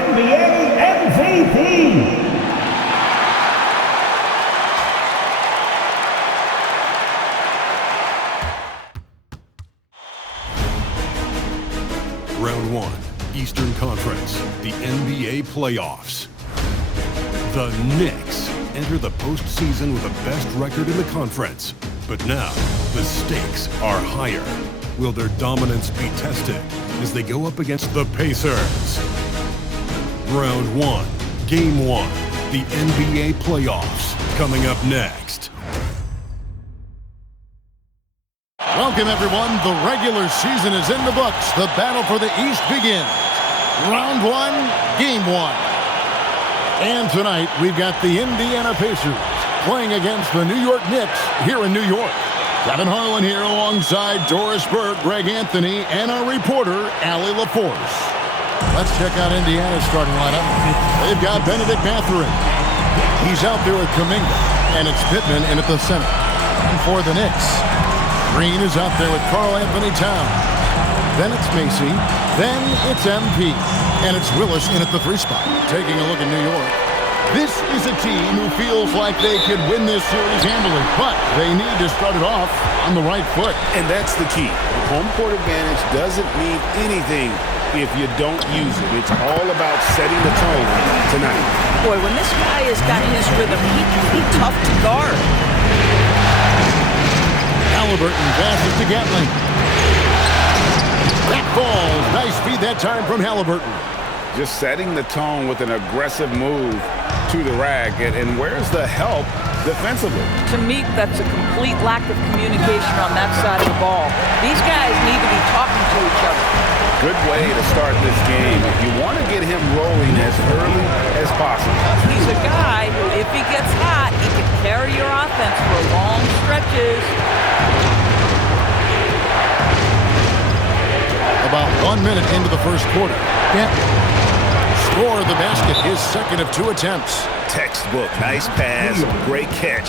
NBA MVP. Round 1, Eastern Conference, the NBA playoffs. The Knicks enter the postseason with the best record in the conference. But now, the stakes are higher. Will their dominance be tested as they go up against the Pacers? Round 1, Game 1, the NBA playoffs, coming up next. Welcome, everyone. The regular season is in the books. The battle for the East begins. Round 1, Game 1. And tonight, we've got the Indiana Pacers playing against the New York Knicks here in New York. Kevin Harlan here alongside Doris Burke, Greg Anthony, and our reporter, Allie LaForce. Let's check out Indiana's starting lineup. They've got Benedict Mathurin. He's out there with Kuminga, and it's Pittman in at the center. And for the Knicks, Green is out there with Karl Anthony Towns. Then it's Macy. Then it's MP. And it's Willis in at the 3 spot. Taking a look at New York. This is a team who feels like they could win this series handily, but they need to start it off on the right foot. And that's the key. Home court advantage doesn't mean anything if you don't use it. It's all about setting the tone tonight. Boy, when this guy has got his rhythm, he can be tough to guard. Halliburton passes to Gatling. That falls. Nice feed that time from Halliburton. Just setting the tone with an aggressive move to the rack. And where's the help defensively? To me, that's a complete lack of communication on that side of the ball. These guys need to be talking to each other. Good way to start this game. If you want to get him rolling as early as possible. He's a guy who, if he gets hot, he can carry your offense for long stretches. About 1 minute into the first quarter. Score the basket, his second of 2 attempts. Textbook, nice pass, great catch,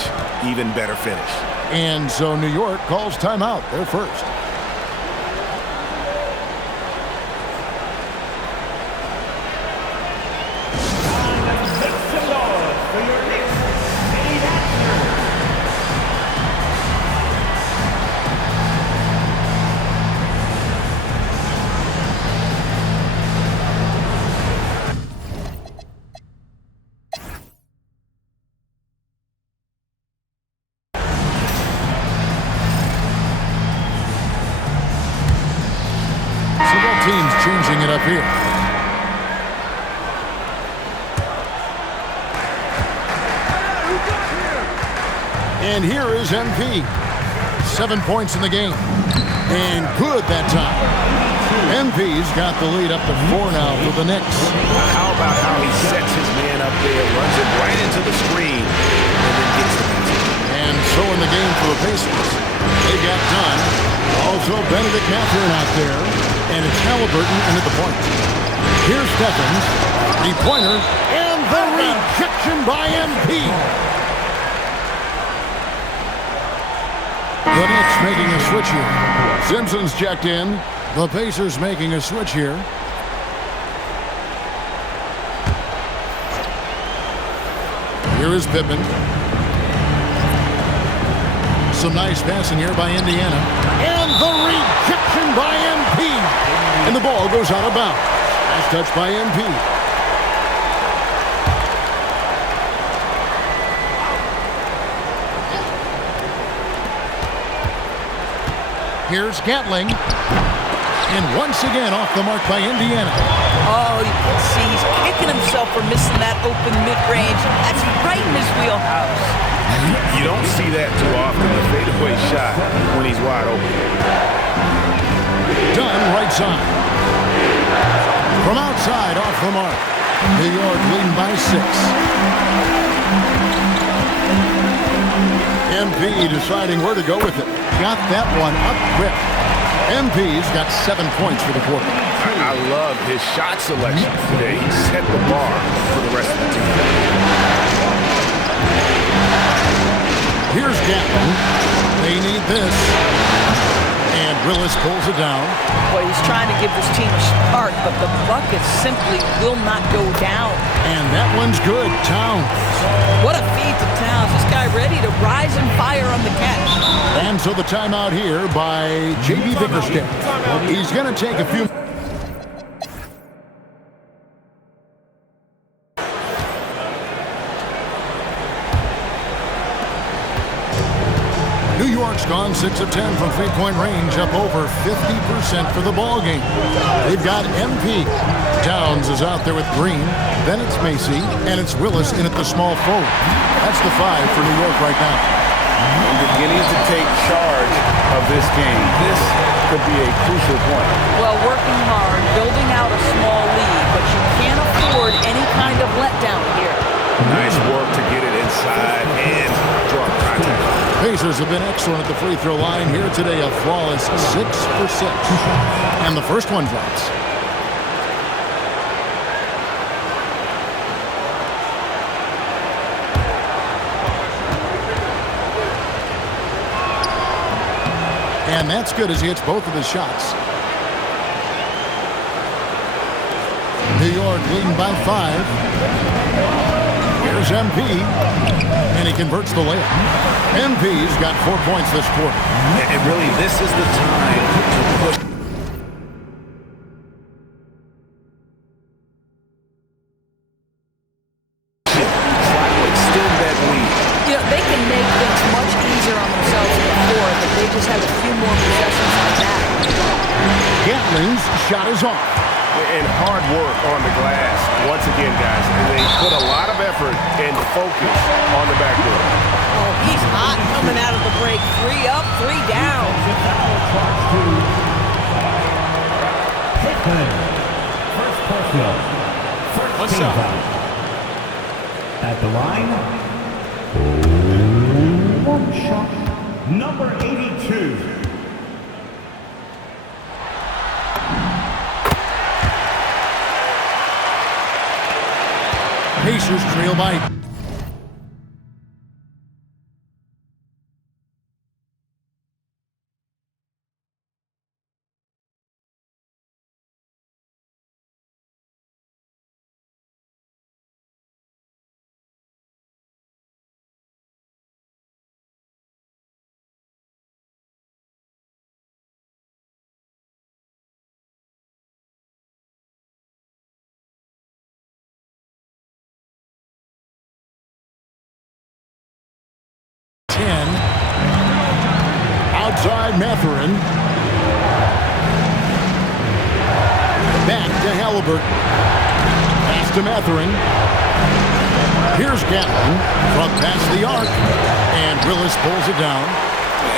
even better finish. And so New York calls timeout, their first. Teams changing it up here. And here is MP. 7 points in the game. And good that time. MP's got the lead up to 4 now for the Knicks. How about how he sets his man up there, runs it right into the screen, and then gets the basket. And so in the game for the Pacers, they got done. Also Benedict Mathurin out there. And it's Halliburton in at the point. Here's Stephens, 3-pointer, and the rejection by MP. The Knicks making a switch here. Simpson's checked in. The Pacers making a switch here. Here is Pittman. Some nice passing here by Indiana. And the rejection by MP. And the ball goes out of bounds. Nice touch by MP. Here's Gatling. And once again off the mark by Indiana. Oh, you can see he's kicking himself for missing that open mid-range. That's right in his wheelhouse. You don't see that too often, a fadeaway shot when he's wide open. Dunn right side. From outside, off the mark. New York leading by 6. MP deciding where to go with it. Got that one up quick. MP's got 7 points for the quarter. I love his shot selection today. He set the bar for the rest of the team. Here's Gatling. They need this. And Willis pulls it down. Boy, he's trying to give this team a spark, but the bucket simply will not go down. And that one's good. Towns. What a feed to Towns. This guy ready to rise and fire on the catch. And so the timeout here by J.B. Bickerstaff. He's going to take a few. New York's gone 6 of 10 from three-point range, up over 50% for the ball game. They've got MP. Towns is out there with Green. Then it's Macy, and it's Willis in at the small forward. That's the 5 for New York right now. And beginning to take charge of this game. This could be a crucial point. Well, working hard, building out a small lead, but you can't afford any kind of letdown here. Nice work to get it inside and draw contact. Pacers have been excellent at the free throw line here today, a flawless 6 for 6. And the first one drops. And that's good as he hits both of his shots. New York leading by 5. Here's MP, and he converts the layup. MP's got 4 points this quarter. And really, this is the time to push. Extend that lead. You know, they can make things much easier on themselves before, but they just have a few more possessions like that. Gatling's shot is off. And hard work on the glass. Once again, guys, and they put a lot of effort and focus on the backboard. Oh, he's hot coming out of the break. 3 up, 3 down. What's up? At the line, one shot, number 82. Pacers trail by. Outside Mathurin. Back to Halliburton. Pass to Mathurin. Here's Gatlin from past the arc. And Willis pulls it down.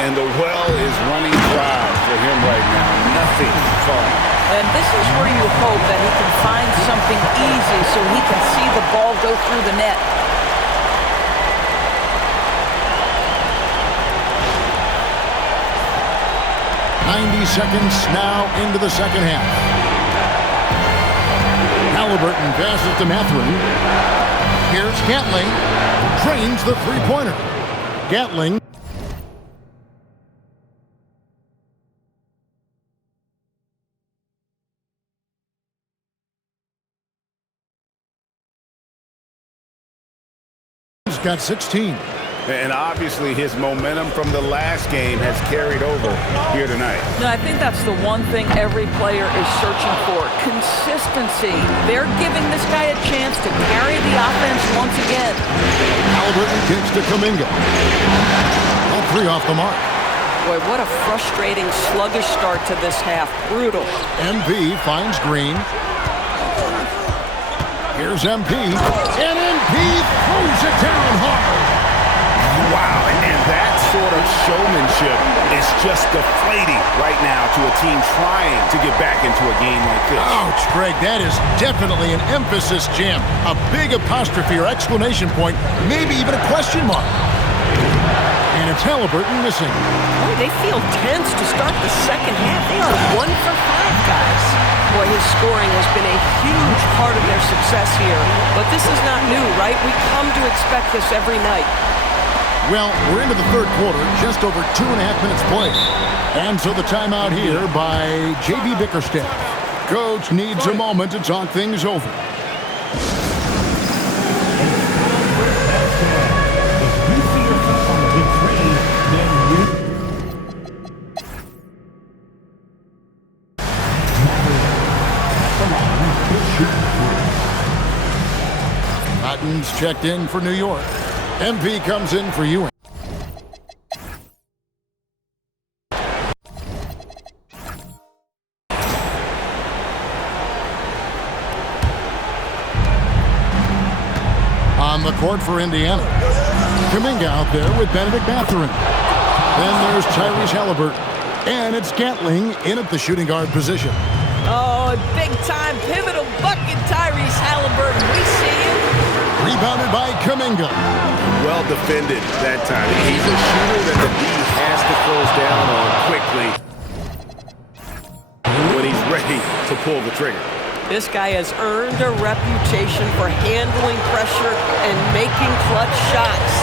And the well is running dry for him right now. Nothing falling. And this is where you hope that he can find something easy so he can see the ball go through the net. Seconds now into the second half. Halliburton passes to Mathurin. Here's Gatling. Drains the three-pointer. Gatling. He's got 16. And obviously his momentum from the last game has carried over here tonight. No, I think that's the one thing every player is searching for. Consistency. They're giving this guy a chance to carry the offense once again. Halliburton kicks to Kuminga. All 3 off the mark. Boy, what a frustrating, sluggish start to this half. Brutal. MP finds Green. Here's MP. And MP throws it down hard. Wow, and that sort of showmanship is just deflating right now to a team trying to get back into a game like this. Ouch, Greg, that is definitely an emphasis jam. A big apostrophe or exclamation point, maybe even a question mark. And it's Halliburton missing. Boy, they feel tense to start the second half. They are 1 for 5, guys. Boy, his scoring has been a huge part of their success here. But this is not new, right? We come to expect this every night. Well, we're into the third quarter, just over 2.5 minutes played. And so the timeout here by J.B. Bickerstaff. Coach needs a moment to talk things over. Cotton's checked in for New York. MP comes in for Ewing. On the court for Indiana. Kuminga out there with Benedict Mathurin. Then there's Tyrese Halliburton. And it's Gatling in at the shooting guard position. Oh, big-time pivotal bucket, Tyrese Halliburton. We see him. Rebounded by Kuminga. Well defended that time. He's a shooter that the D has to close down on quickly when he's ready to pull the trigger. This guy has earned a reputation for handling pressure and making clutch shots.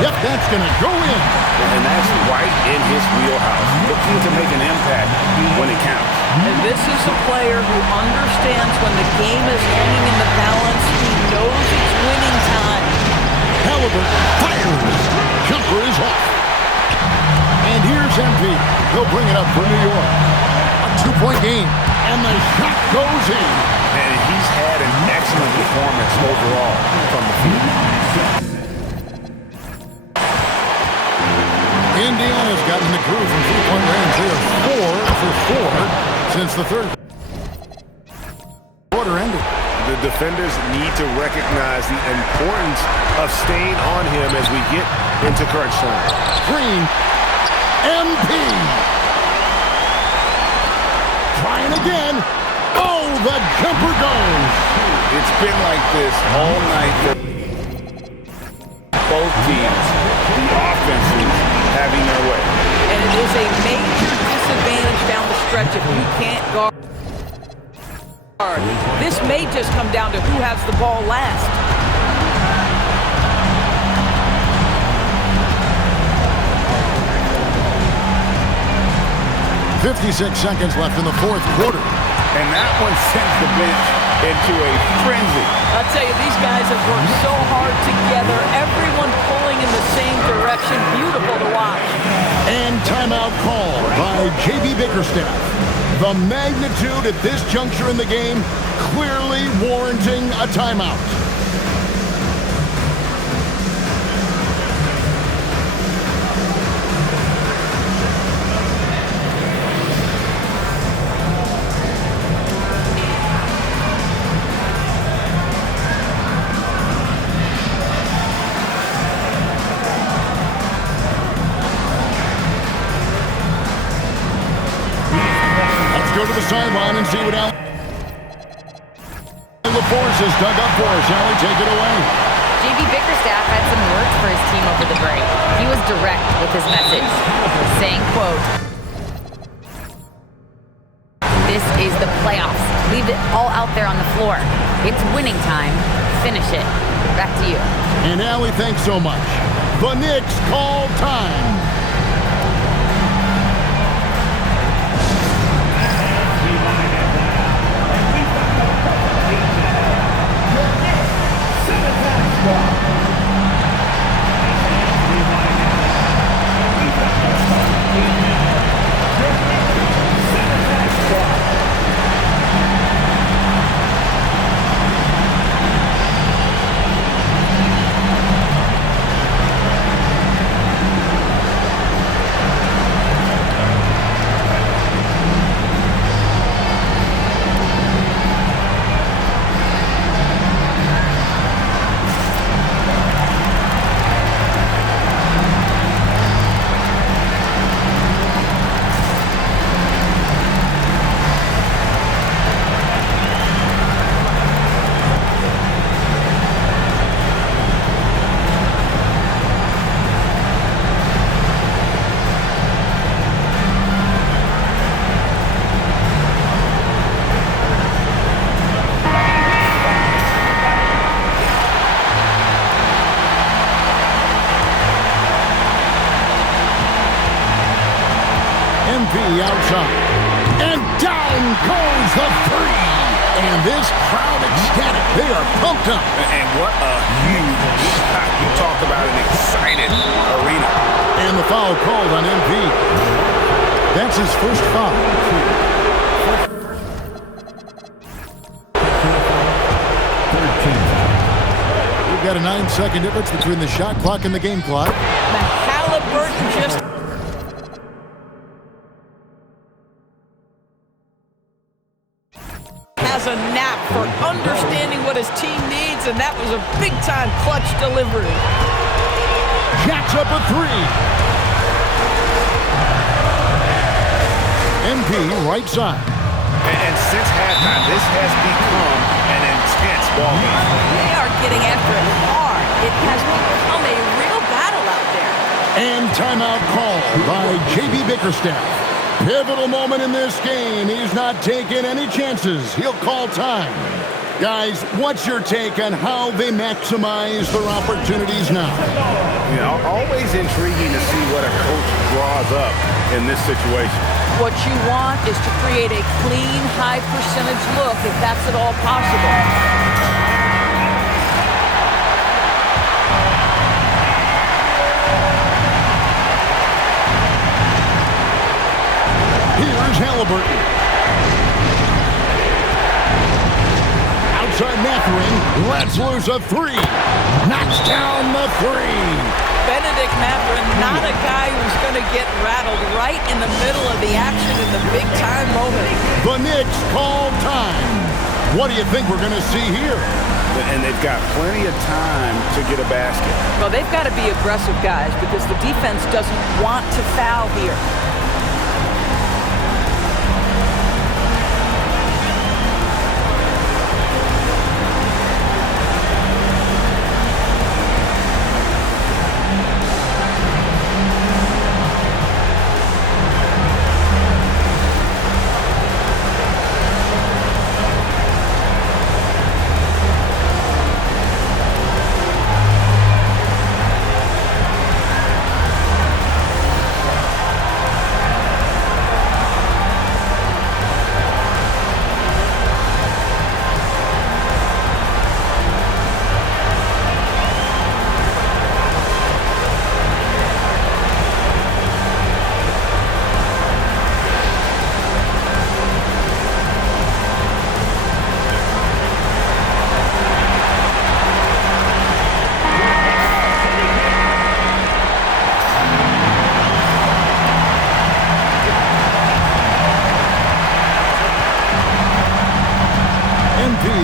Yep, that's going to go in. And that's right in his wheelhouse. Looking to make an impact when it counts. And this is a player who understands when the game is hanging in the balance. He knows it's winning time. Halliburton fires. Jumper is off. And here's MP. He'll bring it up for New York. A two-point game. And the shot goes in. And he's had an excellent performance overall from the field. Indiana's gotten the groove from three-point range. They are 4 for 4 since the third quarter ended. The defenders need to recognize the importance of staying on him as we get into crunch time. Green. MP. Trying again. Oh, the jumper goes. It's been like this all night for both teams. The offenses having their way. And it is a major disadvantage down the stretch if you can't guard. This may just come down to who has the ball last. .56 seconds left in the fourth quarter. And that one sends the bench into a frenzy. I'll tell you, these guys have worked so hard together. Everyone pulling in the same direction. Beautiful to watch. And timeout called by J.B. Bickerstaff. The magnitude at this juncture in the game clearly warranting a timeout. Go to the sideline and see what Allen LaForce has dug up for us. Allie, take it away. J.B. Bickerstaff had some words for his team over the break. He was direct with his message, saying, quote, "This is the playoffs. Leave it all out there on the floor. It's winning time. Finish it." Back to you. And Allie, thanks so much. The Knicks call time. MP outside. And down goes the three. And this crowd ecstatic. They are pumped up. And what a huge shot. You talk about an excited arena. And the foul called on MP. That's his first foul. We've got a 9-second difference between the shot clock and the game clock. Halliburton just has a knack for understanding what his team needs, and that was a big-time clutch delivery. Jacks up a three. MP right side. And since halftime, this has become an intense ball game. They are getting after it hard. It has become a real battle out there. And timeout called by J.B. Bickerstaff. Pivotal moment in this game. He's not taking any chances. He'll call time. Guys, what's your take on how they maximize their opportunities now? You know, always intriguing to see what a coach draws up in this situation. What you want is to create a clean, high-percentage look, if that's at all possible. Here's Halliburton. Outside Mathurin, lets loose a three. Knocks down the three. Benedict Mathurin, not a guy who's going to get rattled right in the middle of the action in the big-time moment. The Knicks call time. What do you think we're going to see here? And they've got plenty of time to get a basket. Well, they've got to be aggressive, guys, because the defense doesn't want to foul here.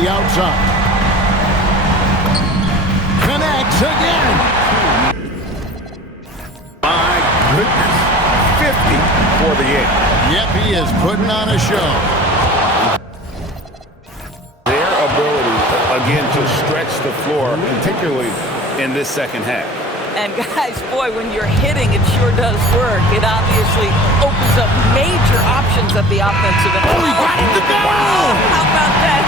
Outside. Connects again. My goodness. 50 for the 8. Yep, he is putting on a show. Their ability, again, to stretch the floor, particularly in this second half. And guys, boy, when you're hitting, it sure does work. It obviously opens up major options at the offensive end. Oh, he got it to go! How about that?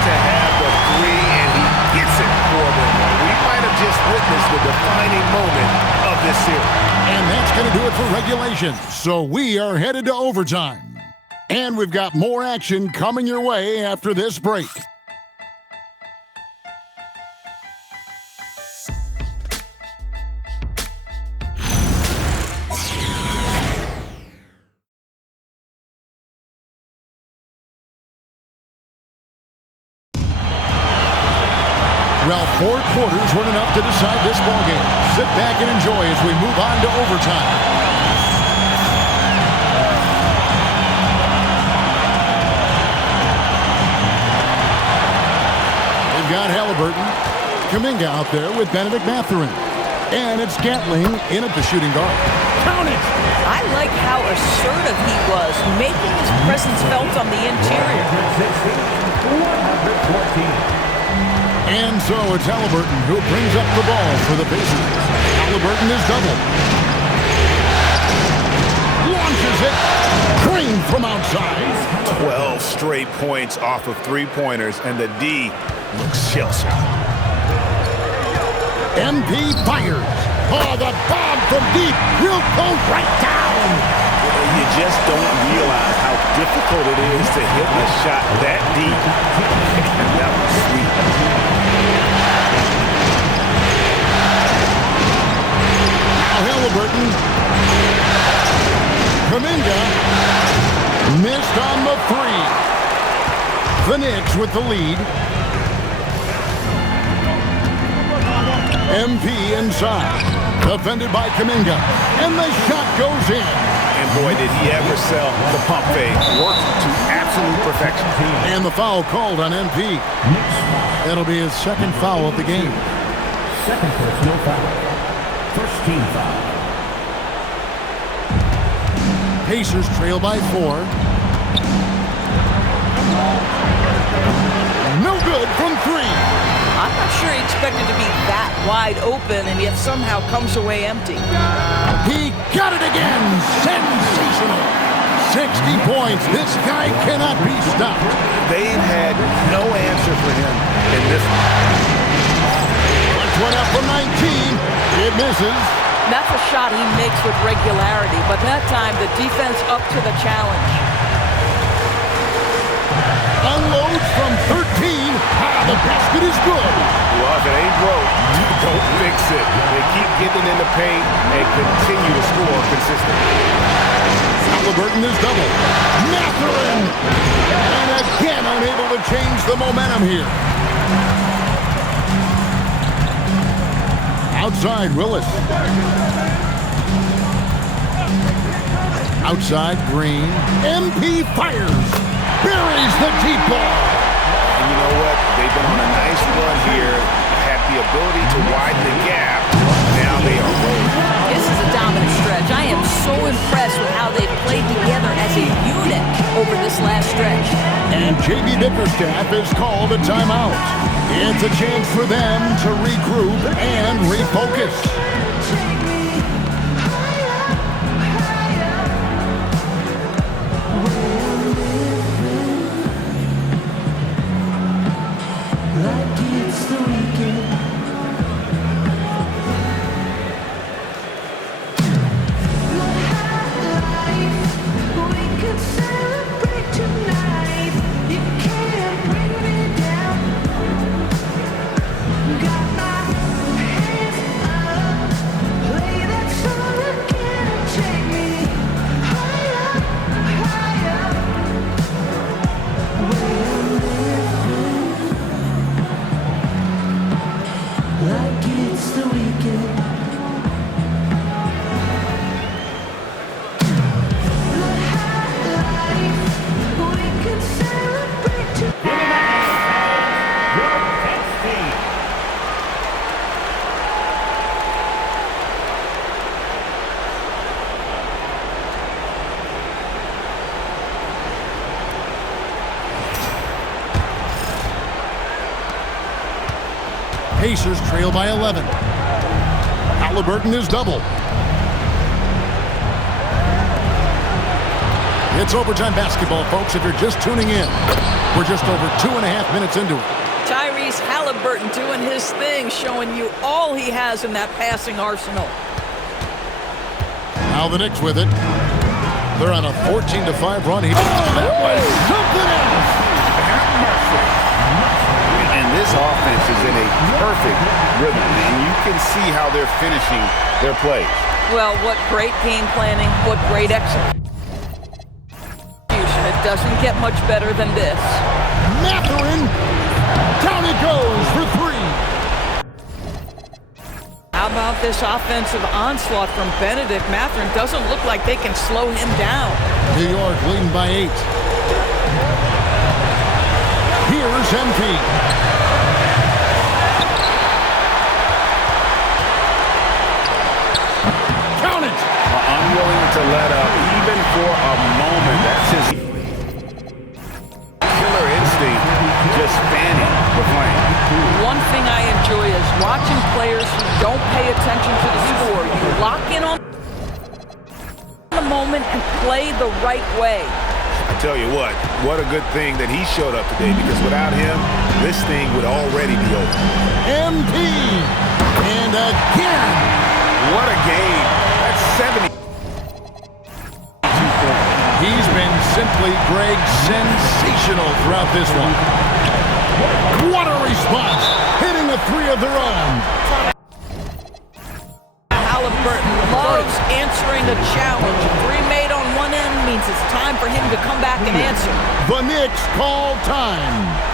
To have the three, and he gets it for them. We might have just witnessed the defining moment of this series. And that's going to do it for regulation. So we are headed to overtime. And we've got more action coming your way after this break. Well, 4 quarters weren't enough to decide this ballgame. Sit back and enjoy as we move on to overtime. They've got Halliburton. Kuminga out there with Benedict Mathurin. And it's Gatling in at the shooting guard. Count it! I like how assertive he was, making his presence felt on the interior. 114. And so it's Halliburton who brings up the ball for the Pacers. Halliburton is doubled. Launches it. Green from outside. 12 straight points off of three-pointers, and the D looks shell-shocked. MP fires. Oh, the bomb from deep will go right down. You just don't realize how difficult it is to hit a shot that deep. That was sweet. Now Halliburton. Kuminga missed on the three. The Knicks with the lead. MP inside. Defended by Kuminga. And the shot goes in. And boy, did he ever sell the pump fake. Worked to absolute perfection. And the foul called on MP. That'll be his second foul of the game. Second personal foul. First team foul. Pacers trail by 4. No good from 3. I'm not sure he expected to be that wide open and yet somehow comes away empty. He got it again. Sensational. 60 points. This guy cannot be stopped. They've had no answer for him in this one. Punch one up from 19. It misses. That's a shot he makes with regularity, but that time the defense up to the challenge. Unloads from 13. The basket is good. Well, if it ain't broke, don't fix it. They keep getting in the paint and continue to score consistently. Halliburton is double. Mathurin. And again unable to change the momentum here. Outside, Willis. Outside, Green. MP fires. Buries the deep ball. And you know what? They've been on a nice run here. Had the ability to widen the gap. Now they are rolling. This is a dominant stretch. I am so impressed with how they've played together as a unit over this last stretch. And J.B. Bickerstaff has called a timeout. It's a chance for them to regroup and refocus. Pacers trail by 11. Halliburton is double. It's overtime basketball, folks, if you're just tuning in. We're just over 2.5 minutes into it. Tyrese Halliburton doing his thing, showing you all he has in that passing arsenal. Now the Knicks with it. They're on a 14-5 run here. Oh, that was something else! And this offense is in a perfect rhythm, and you can see how they're finishing their plays. Well, what great game planning, what great execution. It doesn't get much better than this. Mathurin, down it goes for 3. How about this offensive onslaught from Benedict? Mathurin doesn't look like they can slow him down. New York leading by 8. Here's MP. Count it! Unwilling to let up even for a moment. That's his killer instinct, just fanning the flame. One thing I enjoy is watching players who don't pay attention to the score. You lock in on the moment and play the right way. I tell you what a good thing that he showed up today, because without him, this thing would already be over. MP! And again! What a game. That's 72 points Defensively, Greg, sensational throughout this one. What a response! Hitting a three of their own. Halliburton loves answering a challenge. Three made on one end means it's time for him to come back and answer. The Knicks call time.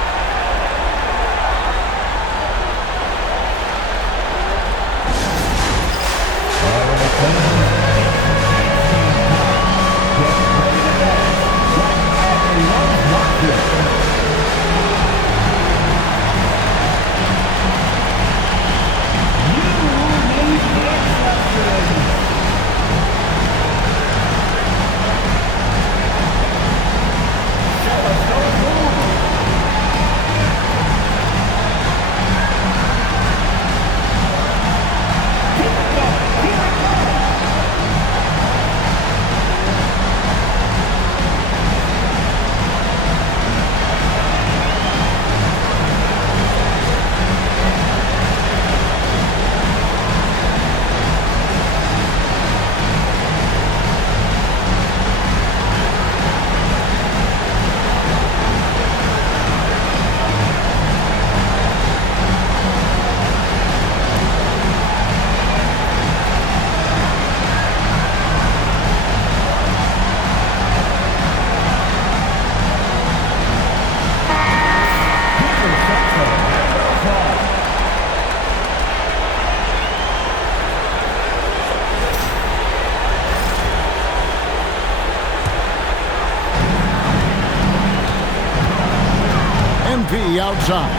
MP outside.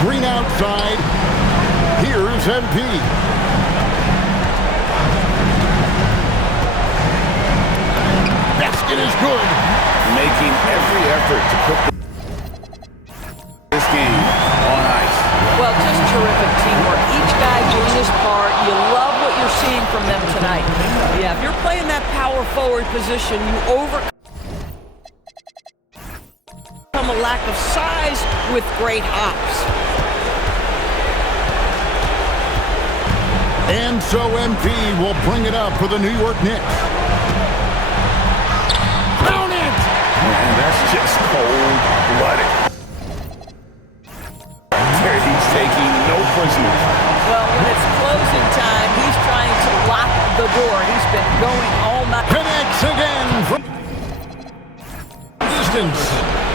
Green outside. Here's MP. Basket is good. Making every effort to put this game on ice. Well, just terrific teamwork. Each guy doing his part. You love what you're seeing from them tonight. Yeah, if you're playing that power forward position, you overcome a lack of size with great hops. And so MP will bring it up for the New York Knicks. Count it! Man, that's just cold-blooded. He's taking no prisoners. Well, when it's closing time, he's trying to lock the door. He's been going all night. Connects again from distance.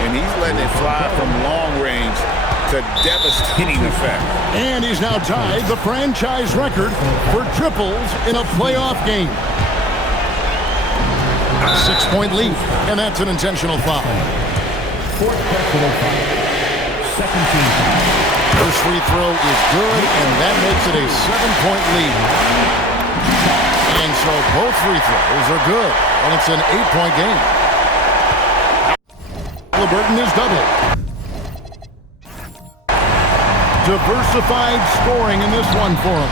And he's letting it fly from long range to devastating effect. And he's now tied the franchise record for triples in a playoff game. A 6-point lead, and that's an intentional foul. Fourth personal foul. Second team foul. First free throw is good, and that makes it a 7-point lead. And so both free throws are good, and it's an 8-point game. Halliburton is doubled. Diversified scoring in this one for him.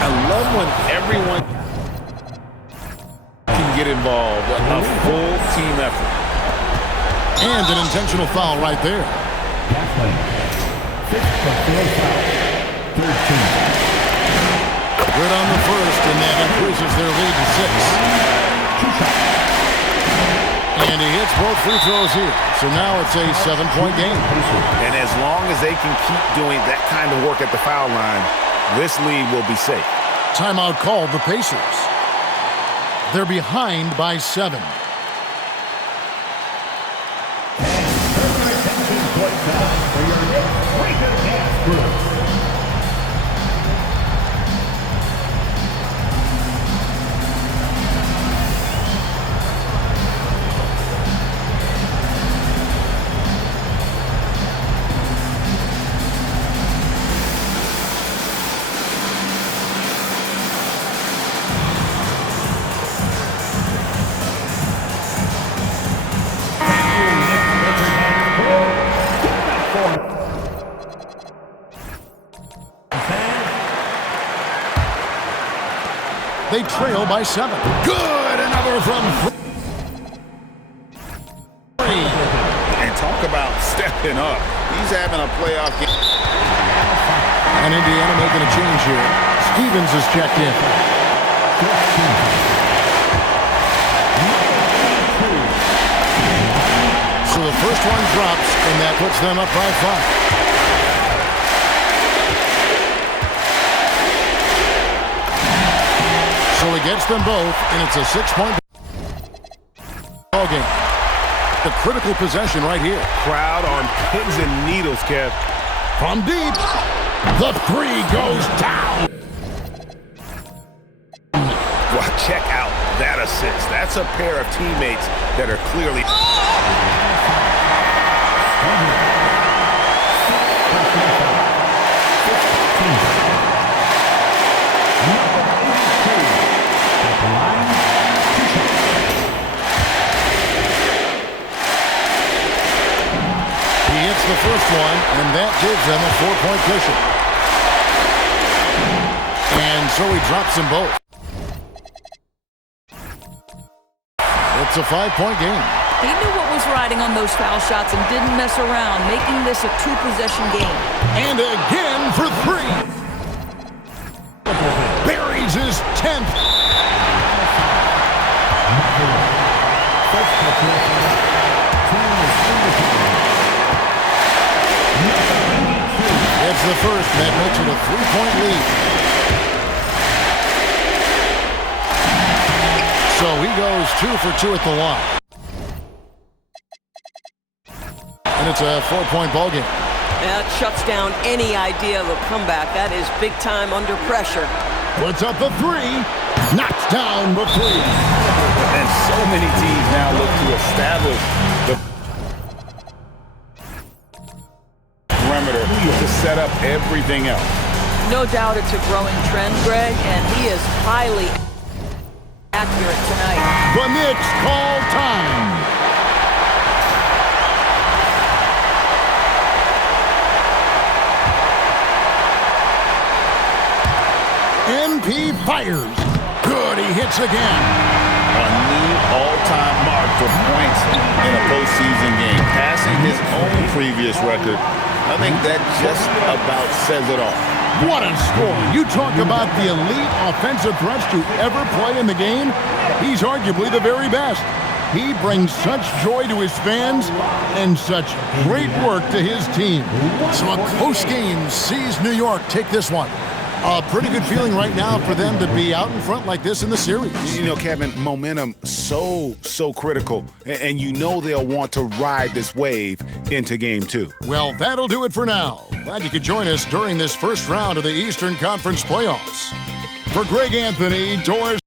I love when everyone can get involved. A full team effort. And an intentional foul right there. Gaffley. Fifth personal foul. Third team foul. Good on the first, and that increases their lead to 6. Two shots. And he hits both free throws here. So now it's a 7-point game. And as long as they can keep doing that kind of work at the foul line, this lead will be safe. Timeout called the Pacers. They're behind by 7. Point foul for your Knicks. Break it dance crew. They trail by 7. Good! Another from 3. And talk about stepping up. He's having a playoff game. And Indiana making a change here. Stevens is checked in. first one drops, and that puts them up by 5. So he gets them both, and it's a 6-point ball game. The critical possession right here. Crowd on pins and needles, Kev. From deep, the three goes down. Well, check out that assist. That's a pair of teammates that are clearly... He hits the first one, and that gives them a 4-point cushion. And so he drops them both. It's a 5-point game. He knew what was riding on those foul shots and didn't mess around, making this a 2-possession game. And again for 3. Buries his 10th. It's the first, that makes it a 3-point lead. So he goes 2 for 2 at the line. And it's a 4-point ball game. That shuts down any idea of a comeback. That is big time under pressure. Puts up the 3. Knocks down the 3. And so many teams now look to establish the perimeter to set up everything else. No doubt it's a growing trend, Greg, and he is highly accurate tonight. The Knicks call time. MP fires. Good, he hits again. A new all-time mark for points in a postseason game, passing his own previous record. I think that just about says it all. What a score. You talk about the elite offensive threats to ever play in the game. He's arguably the very best. He brings such joy to his fans and such great work to his team. So a close game sees New York take this one. A pretty good feeling right now for them to be out in front like this in the series. You know, Kevin, momentum so critical. And you know they'll want to ride this wave into game 2. Well, that'll do it for now. Glad you could join us during this first round of the Eastern Conference playoffs. For Greg Anthony, Doris